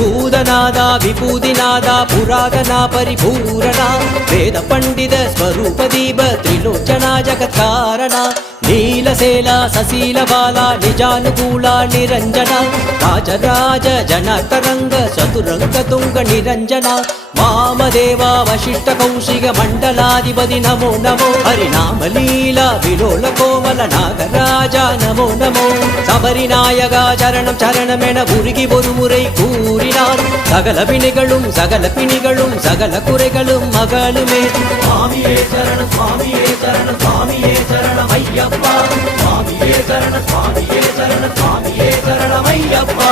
ಭೂತನಾದ ವಿಭೂತಿನಾದ ಪುರಾತನ ಪರಿಪೂರಣ ವೇದ ಪಂಡಿತ ಸ್ವರೂಪ ದೀಪ ತ್ರಿಲೋಚನ ಜಗತ್ಕಾರಣ ನೀಲಸೇಲ ಸಸೀಲ ಬಾಲ ನಿಜಾನುಕೂಲ ನಿರಂಜನ ರಾಜರಾಜ ಜನಾಕರಂಗ ಚತುರಂಗ ತುಂಗ ನಿರಂಜನ ವಾಮದೇವ ವಶಿಷ್ಠ ಕೌಶಿಕ ಮಂಡಲಾಧಿಪತಿ ನಮೋ ನಮೋ ಹರಿನಾಮ ಲೀಲಾ ವಿಲೋಲ ಕೋಮಲ ನಾಗರಾಜ ನಮೋ நமோ சபரிநாயகா சரணம் சரணமென உருகி ஒரு முறை கூறினார் சகல வினைகளும் சகல பிணிகளும் சகல குறைகளும் மகளுமே சுவாமியே சரணம் சுவாமியே சரணம் சுவாமியே சரணம் ஐயப்பா சுவாமியே சரணம் சுவாமியே சரணம் சுவாமியே சரணம் ஐயப்பா